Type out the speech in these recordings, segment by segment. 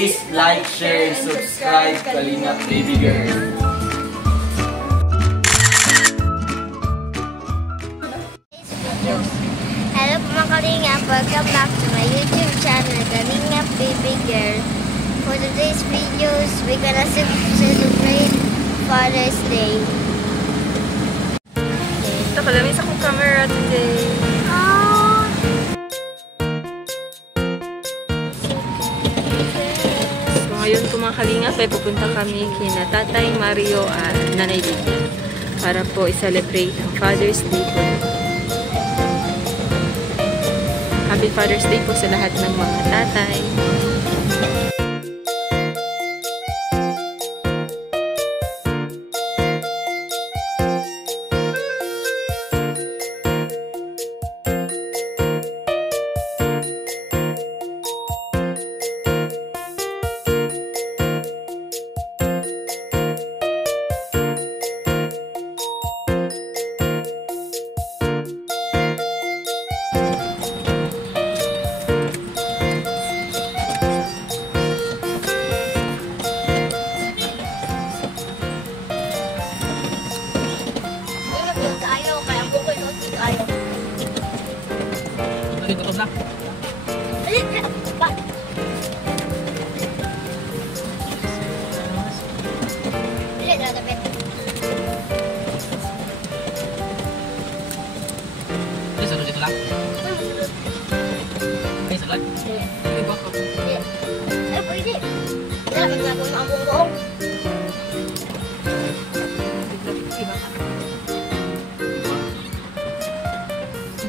Please like, share, and subscribe Kalingap Baby Girl. Hello mga Kalingap, welcome back to my YouTube channel, Kalingap Baby Girl. For today's videos, we're gonna celebrate Father's Day. Ito, kalamis akong camera today. So ngayon po mga Kalingap, ay pupunta kami kina Tatay Mario at Nanay Lydia para po i-celebrate ang Father's Day po. Happy Father's Day po sa lahat ng mga tatay.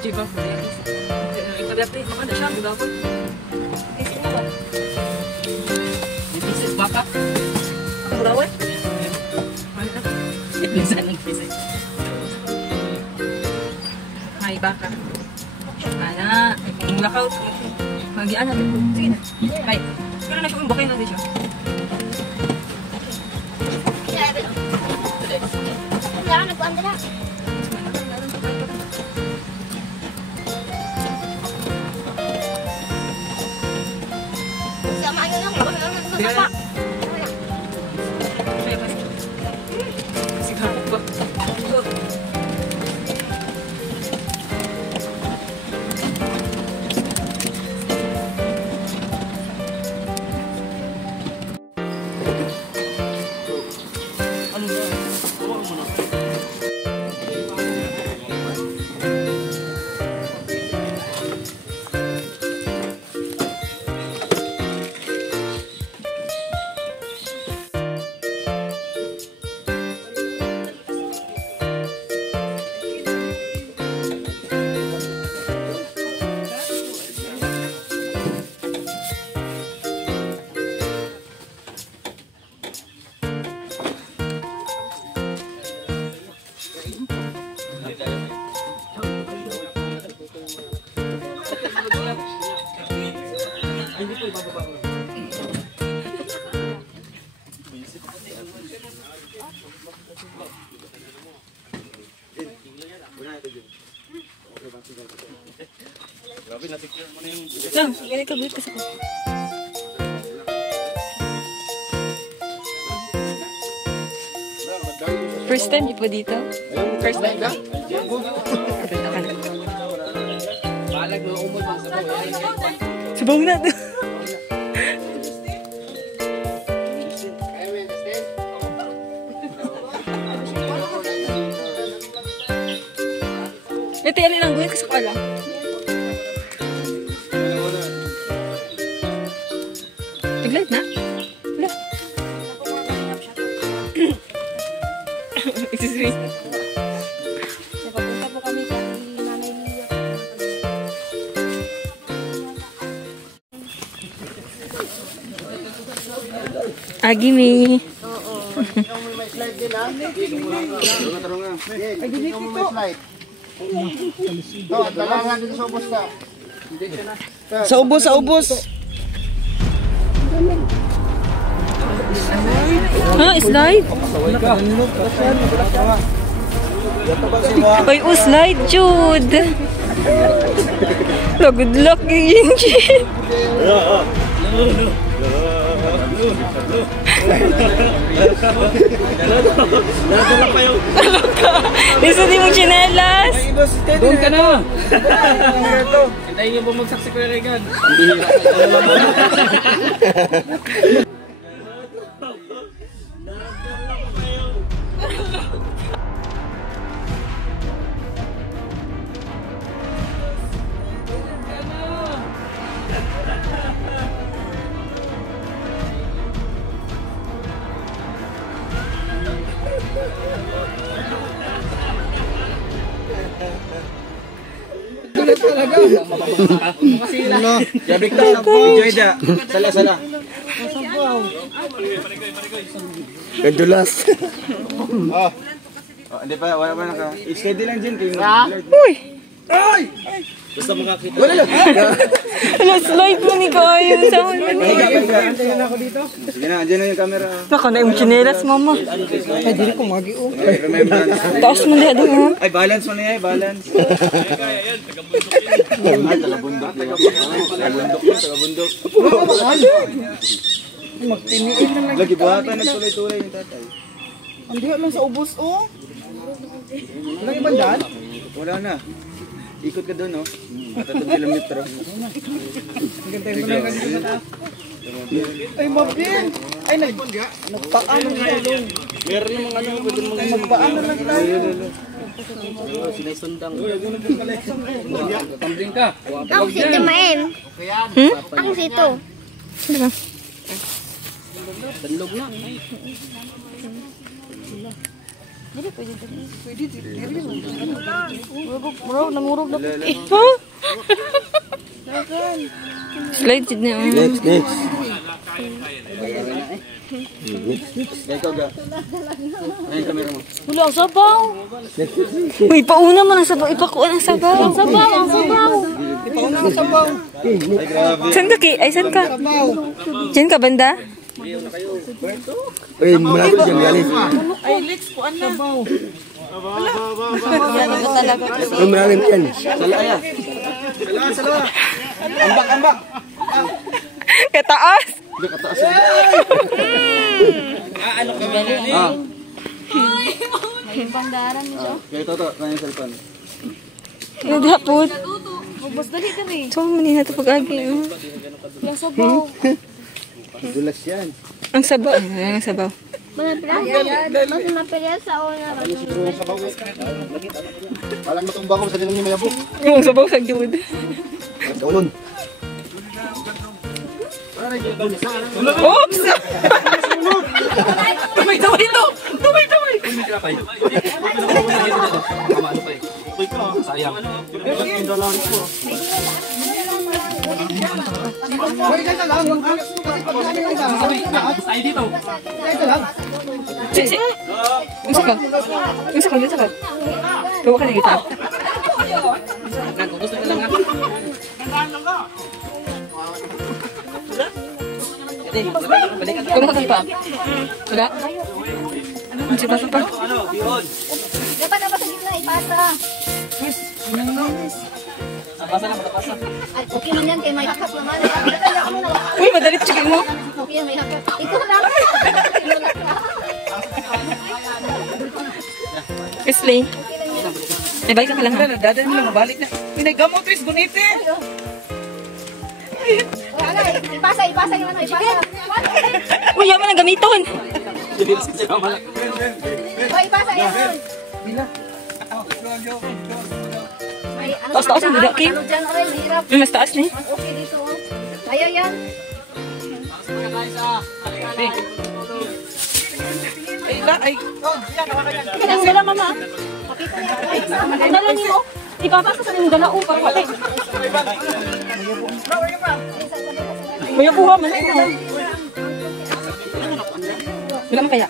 Diba? Ipag-update mo ka na siya, diba po? Kasi mo ba? Yung pieces baka? Ang burawin? Ano ka? Ipisan ng pieces. May baka. Ana, yung blackout. Magian natin po. Sige na. Bye. Pero nag-umbokay natin siya. Kailangan nagpuan na. Kaya kasi kapag ba? Ano ba? Huwag mo na. Lang, ganit ka bulit kasi ko. First time di po dito? First time ka? Kapit ka na. Sabaw na ito. Ito yan lang gulit kasi ko alam. Taglit na? Wala. Excuse me. Napapunta po kami kay Nanay Lydia. Agimi. Oo. May slide din ha? Agimi may slide. Dalangan dito sa ubos ka. Sa ubos, sa ubos. Ha, slide? Ay, slide, Jude. Good luck, Yinji. Nadala pa yung... Gusto di mo chinelas? Doon ka na! Hintayin niyo bumagsak si Kuya Regan. Ang bihira. Jabik na. Enjoy da. Sala. Gandulas. Hindi pa, wala pa naka. I-steady lang dyan. Uy! Basta makakita. Slide mo ni Kayo. Saan mo ni? Sige na, andyan na yung camera. Naka na yung chinelas, mama. Ay, dili ko magi-o. Ay, remembrance. Taas mo na doon, ha? Ay, balance mo na yan, balance. Ay, taga-bundok. Taga-bundok. Magtiniin na lang. Lagi buhatan, nagtulay-tulay yung tatay. Ang diha lang sa ubos, oh. Walang ibang daan? Wala na. Ikot ka doon, no? 3 kilometro. Ay, mabin! Ay, nagpaan ng talong. Meron yung mga ano, pwede mga Magpaan na lang tayo. Sinasundang. Tambling ka. Ang sito main. Ang sito. Tandog na. Bro, namurog na puti. Ha? Slide dyan na. Next. Ikaw ga. Ayun, camera mo. Wala ang sabaw. Uy, pauna mo ng sabaw. Ipakuha ng sabaw. Ang sabaw. Ipauna ang sabaw. Ay, grabe. Saan ka, Ki? Ay, saan ka? Diyan ka, banda? Uy, malapit dyan, galing. Ay, Lex, kuan na. Sabaw. Talaga. Uy, malalim yan. Salaya. Salawa. Ambak. Kataas. Hindi ka taas. Ano ka gani? May bandaran nito. Kaya toto, kaya yung cellphone. Nagapot. Mas dali ka rin. So, mali na ito pag-agi. Yung sabaw. Dulas yan. Ang sabaw. Ang sabaw. Mas napilya sa una. Walang matumba ko sa nilang ni Mayabok. Yung sabaw sa gawad. Tulon. Oops! Tumay ito! Tumay! Sayang. Uy, kaya lang. Ay, dito. Kaya lang. Si. Gusto ka? Gawa ka na kita. Gusto ko lang nga. Kumuha ka pa? Wala? Hindi pa pa? Dapat na sa gitna ipasa. Pasa. Ay, okay man yan kay may hakap naman. Uy, madalit chigin mo. Okay yan, may hakap. Ito lang. Wesley. Ay, balik ka lang ha. Dadan mo lang, mabalik na. Pinagamot, Tris, gunite. Wala, ipasa yung ano, ipasa. Uy, yaman ang gamiton. O, ipasa yan. Taas ang dada, Kim. Ano dyan, oy, hirap. Mas taas ni. Okay dito. Ayaw yan. Ang dala, mama. Ang dala niyo. Ipapasa sa niyong dala. Pagpatay. May buha man. Wala man kaya?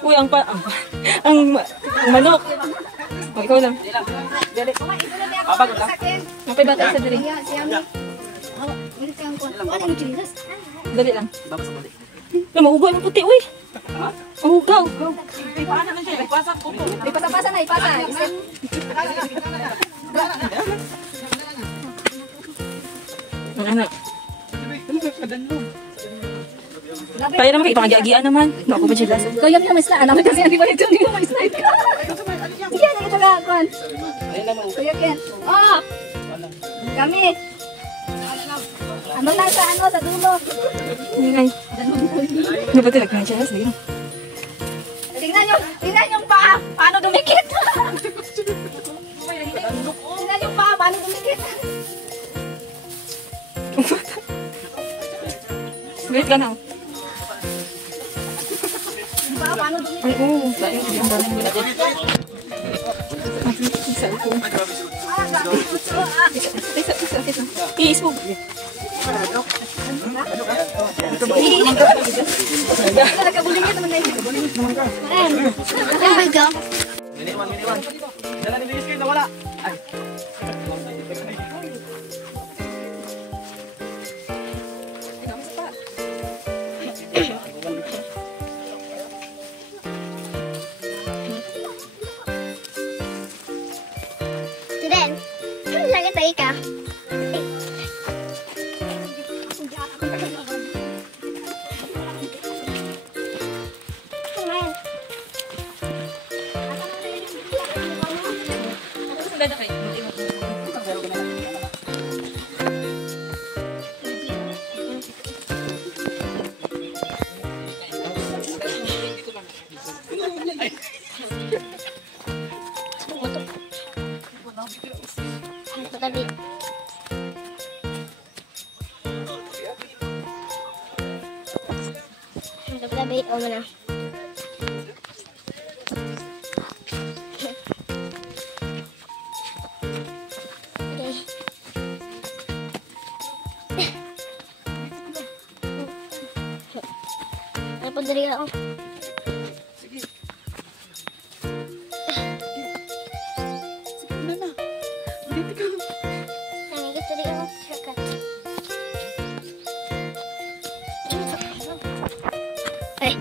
Uy, ang manok. Oh, ikaw lang. Mapay bata sa dali. Dali lang. Mahugaw ng puti, uy. Mahugaw. Ipasa-pasa na, ipasa. Ang anak. Kaya naman kayo, pang-agian naman. Ako ba sila? Kaya niya may slide. Alam mo kasi hindi ba ito hindi mo may slide ka. Sige, ito ka, Kwan. Kuya Ken. Oh! Kami. Ano lang sa dulo. Ay. Ano ba talaga nga siya? Sige. Tingnan yung paa. Paano dumikit? Tingnan yung paa. Paano dumikit? Wait ka na. Paa, paano dumikit? Ay, oo. Ang daming gulay. Cellphone. Facebook. Nagkabulingit naman na yun. There we go. Miniwan. Dala ni Luis kayo nawala. Ay. Tiren, sakit lagi ka. Kumain. Beda kayo. Tabi. Tabi, o mana. Okay. Ano pa dari ako? Nangigit dari ako. Shortcut. Ay.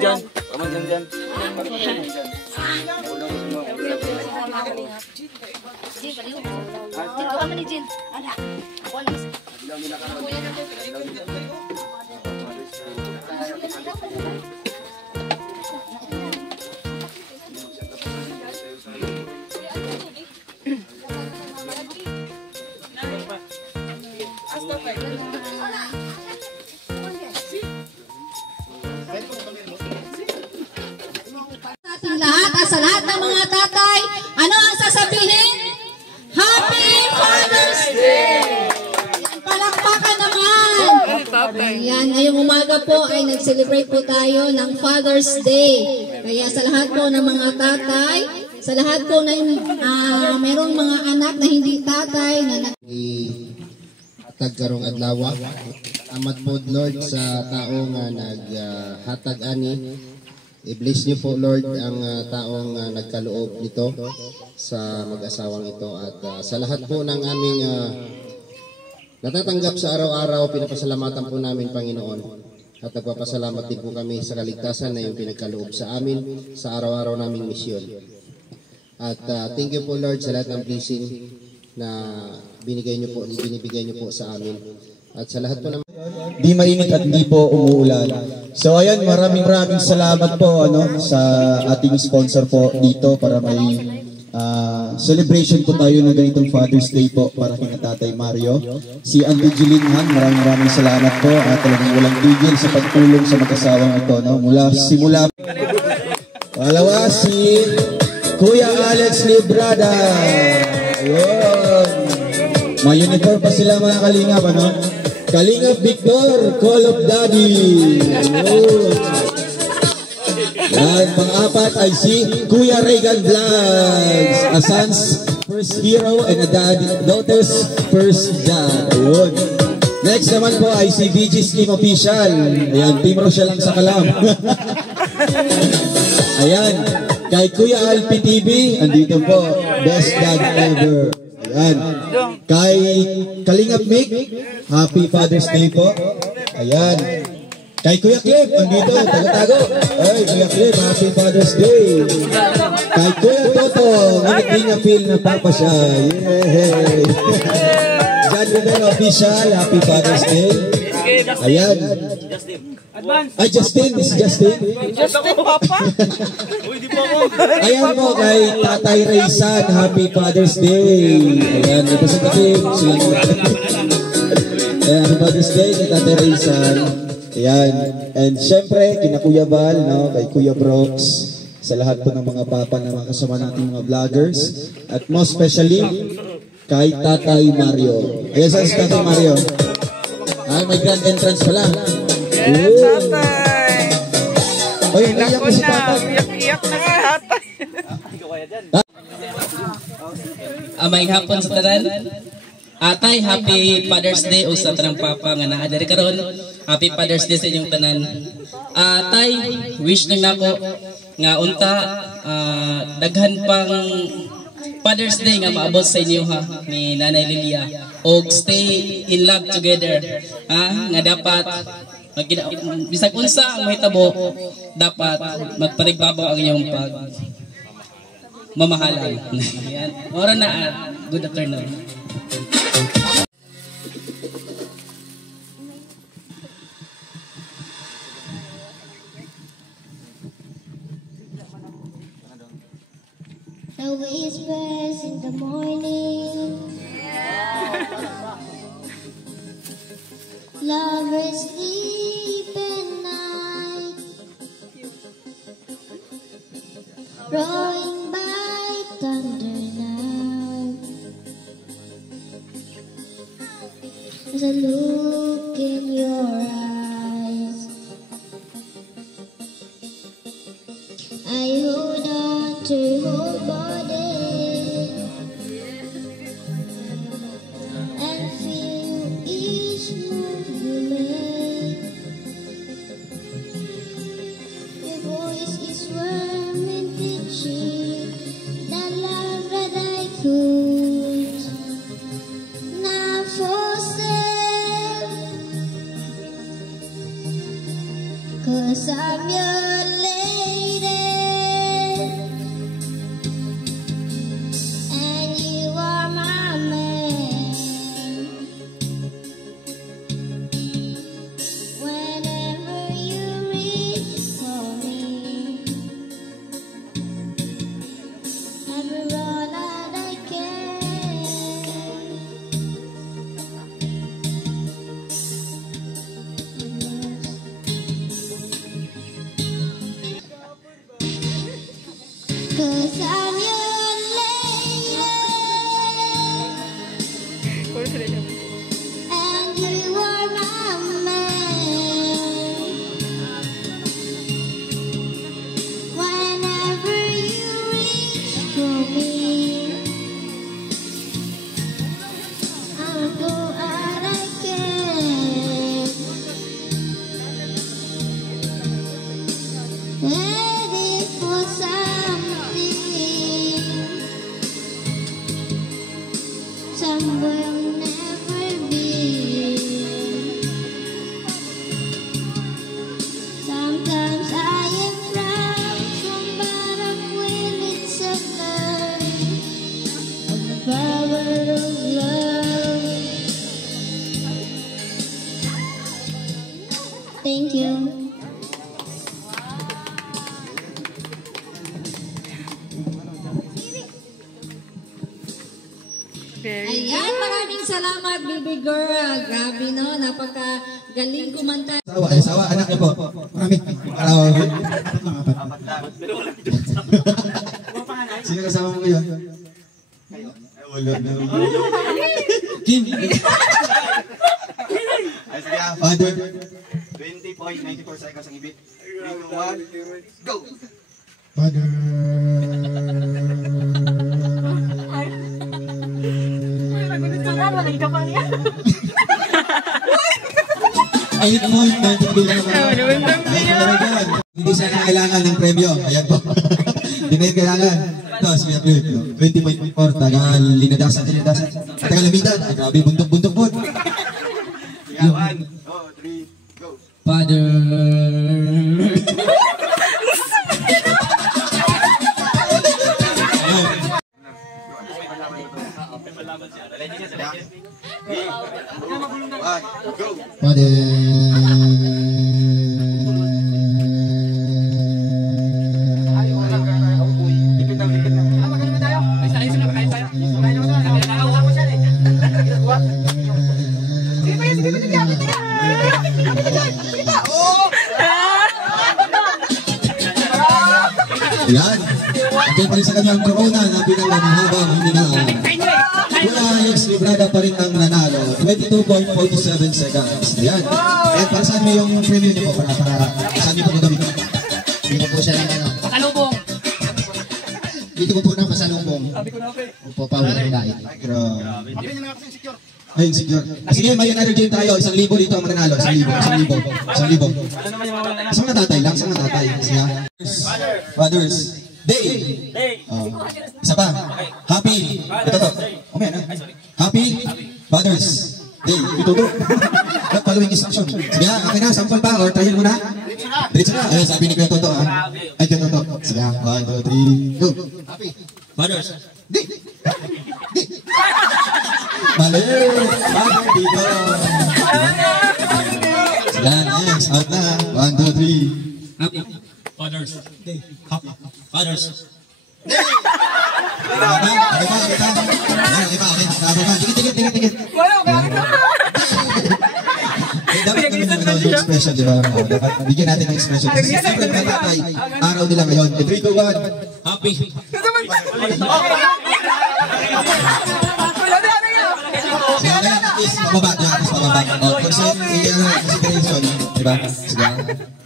Diyan. Paman dyan. Lahat at sa lahat ng mga tatay, ano ang sasabihin? Happy Father's Day! Yan, palakpakan naman! Ayan, ngayong umaga po ay nag-celebrate po tayo ng Father's Day. Kaya sa lahat po ng mga tatay, sa lahat po na mayroong mga anak na hindi tatay na hatag karong adlaw. Amat po Lord sa taong naghatag ani. I-bless niyo po Lord ang taong nagkaloob nito sa mag-asawang ito at sa lahat po ng aming natatanggap sa araw-araw, pinapasalamatan po namin Panginoon at nagpapasalamat din po kami sa kaligtasan na yung pinagkaloob sa amin sa araw-araw naming misyon. At thank you po Lord sa lahat ng blessing na binibigay niyo po sa amin. At sa lahat po ng di mainit at di po umuulan. So ayan, maraming salamat po sa ating sponsor po dito para may celebration po tayo ng ganitong Father's Day po para kina Tatay Mario. Si Auntie Jeline Han, maraming salamat po at talagang walang tigil sa pagtulong sa mag-asawang ito mula simula. Pangalawa si Kuya Alex Librada. Ayun. May uniform pa sila mga kalingap, Kalingap Victor, Call of Daddy. Yan, pang-apat ay si Kuya Regan Vlogs, a son's first hero and a daughter's first dad. Ayun. Next naman po ay si VG's Team Official. Ayan, Team Rochelle lang sa kalam. Ayan, kay Kuya Alpi TV, andito po, best dad ever. Ayan. Kay Kalingap Mick, Happy Father's Day po. Ayan. Kay Kuya Clip, andito, tago-tago. Ay, Kuya Clip, Happy Father's Day. Kay Kuya Toto, hindi niya feel na papa siya. Yay! John Rivera Official, Happy Father's Day. Ayan. Ay, Justin, this is Justin. Justin, papa! Uy, di po ako. Ayan po kay Tatay Raysan, Happy Father's Day. Ayan, representative. Ayan, Happy Father's Day kay Tatay Raysan. Ayan, and syempre, kina Kuya Val, kay Kuya Brooks, sa lahat po ng mga papa na mga kasama nating mga vloggers. At most especially, kay Tatay Mario. Ayan, saan si Tatay Mario? Ay, may grand entrance pala. Yes, tatay! Ay, naiyak ko si Tatay. Iyak na si tatay. May hapon sa tanan. Atay, happy Father's Day o sa tanang papa nga naadari karon. Happy Father's Day sa inyong tanan. Atay, wish nang nako nga unta daghan pang Father's Day nga maabot sa inyo ni Nanay Lilia. Og stay in love together. Nga dapat bisag unsa ang mahitabo, dapat magparigbabaw ang inyong pag mamahalan. Ayan. Ora na, good afternoon. The whispers in the morning, lovers sleep at night, roaring by thunder now. There's a look in your eyes, I hold on to your whole body and feel each move you make. Your voice is warm and itchy, the love that I could not forsake, 'cause I'm your lady. And you are my man. Whenever you reach for me, I'll be all that I can. Thank you. Ayan, maraming salamat, baby girl. Grabe, no? Napakagaling kumanta. Sawa, anak niyo po. Marami. Sino kasama mo ngayon? Kayo. Wala na. Kim. Ay, sige. Father. 20.94 seconds ang ibig. 3, 2, 1, go! Father. 8.93 lang naman. Hindi sana kailangan ng premyo. Ayan po. Hindi na yun kailangan. Tapos may upload. 20.4. Tagal linadasan. Tagal lamitan. Ay grabe, buntok-buntok po. 1, 2, 3, go. Father. Yan. Okay pa rin sa kanyang corona na pinangan habang hindi na. Mula yung librada pa rin ang nanalo. 22.47 seconds. Yan. Yan, para saan mo yung preview niyo po? Para saan niyo po gagamitin? Dito po siya ng ano. Patalubong. Dito po ng pasalubong. Upo pa ulit ang dahil. Ay, grabe. Ay, insecure. Sige, may another game tayo. 1,000 dito ang mananalo. 1,000. Isang natatay lang. Sige. Fathers Day. Isa pa. Happy. Ito to. Okay na. Happy Fathers Day. Ito to. Following instruction. Sige ha. Okay na. Sample pa. Or trial muna. Diretso na. Ay, sabi ni Kuya Toto ha. Ay, Kuya Toto. Sige ha. 1, 2, 3. Go. Happy Fathers Day. Mali. Father dito. Sige. Yes. Out na. 1, 2, 3. Happy Fathers Day. Happy Fathers Day. Tikit. Dapat naman yung expression, di ba? Dapat bigyan natin ng expression. Kasi siyempre natatay, araw nila ngayon. 3, 2, 1. Happy. Pababa. Consideration. Diba? Sige.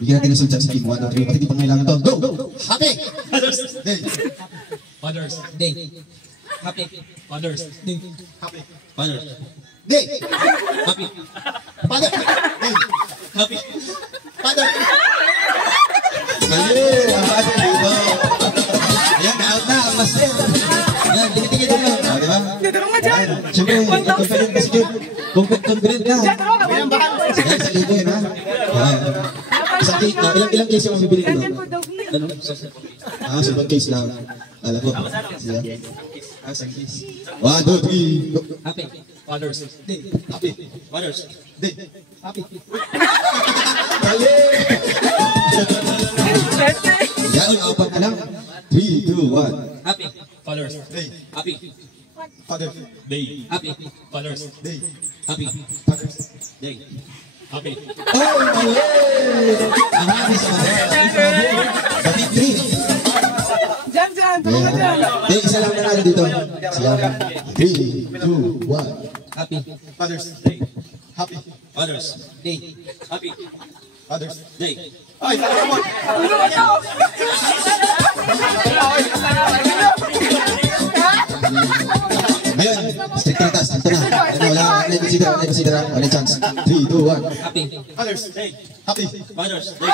Bigyan natin ng sunset sa team. 1, 2, 3. Pati di pangailangan to. Go! Happy! Fathers Day. Fathers Day. Happy. Fathers Day. Happy. Fathers Day. Happy. Father Day. Happy. Father. Mali! Ang father dito. Ayan, out na. Ang master. Ayan, tingin mo. Diba? Siyempre, confident ka sige. Confident ka. Sige, sa libo yun ha. Ilang case yung mabibili ko? Ano? Sabang case lang. Alam ko. Sige. Isang case. 1, 2, 3. Happy Fathers Day. Happy Fathers Day. Happy. Mali! Yan, apat na lang. 3, 2, 1. Happy Fathers Day. Happy Father's Day. Happy Father's Day. Happy Father's Day. Happy. Oh, mali! Ang happy sa mga. The victory. Diyan. Day, isa lang nanalo dito. Siya. 3, 2, 1. Happy Father's Day. Happy Father's Day. Happy Father's Day. Ay, talaga mo. Ngayon, strict retas. Ito na. Wala consider. Wala chance. 3, 2, 1. Happy Father's Day. Happy Father's Day.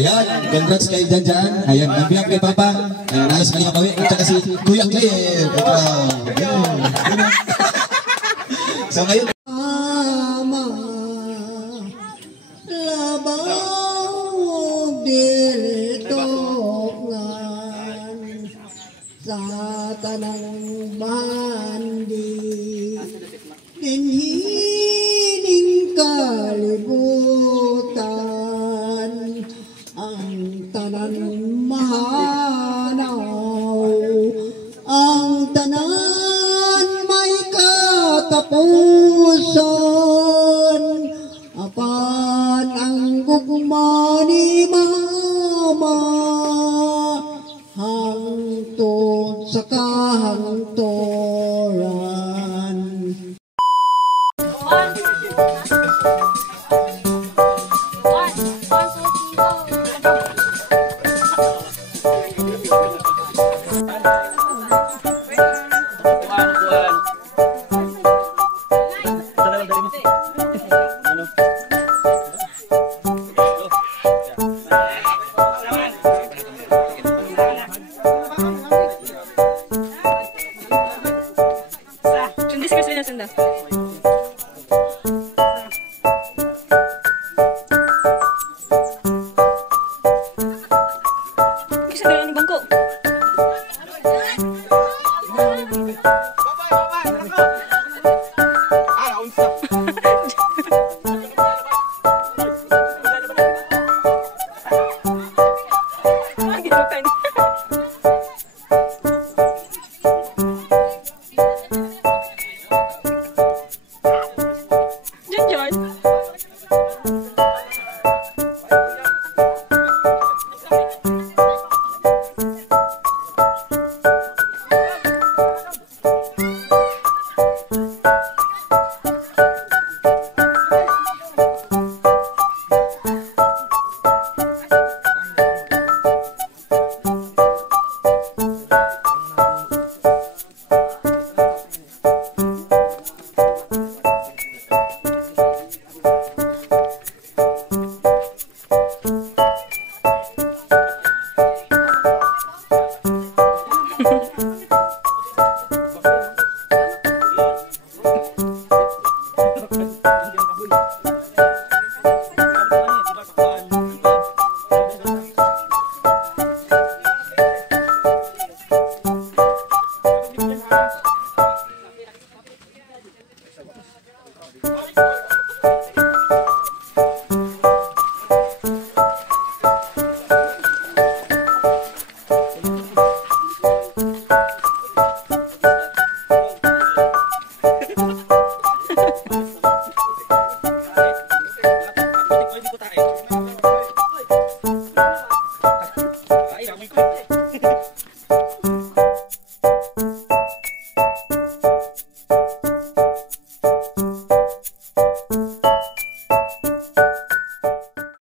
Ayan, congrats kay Janjan. Ayan, ang kay Papa. Ayan, ayos kanya kawin. At saka si Kuya Clay. So ngayon, sa tanang bahay. katapusan apan ang gugma ni mama hangtod sa kahangtoran.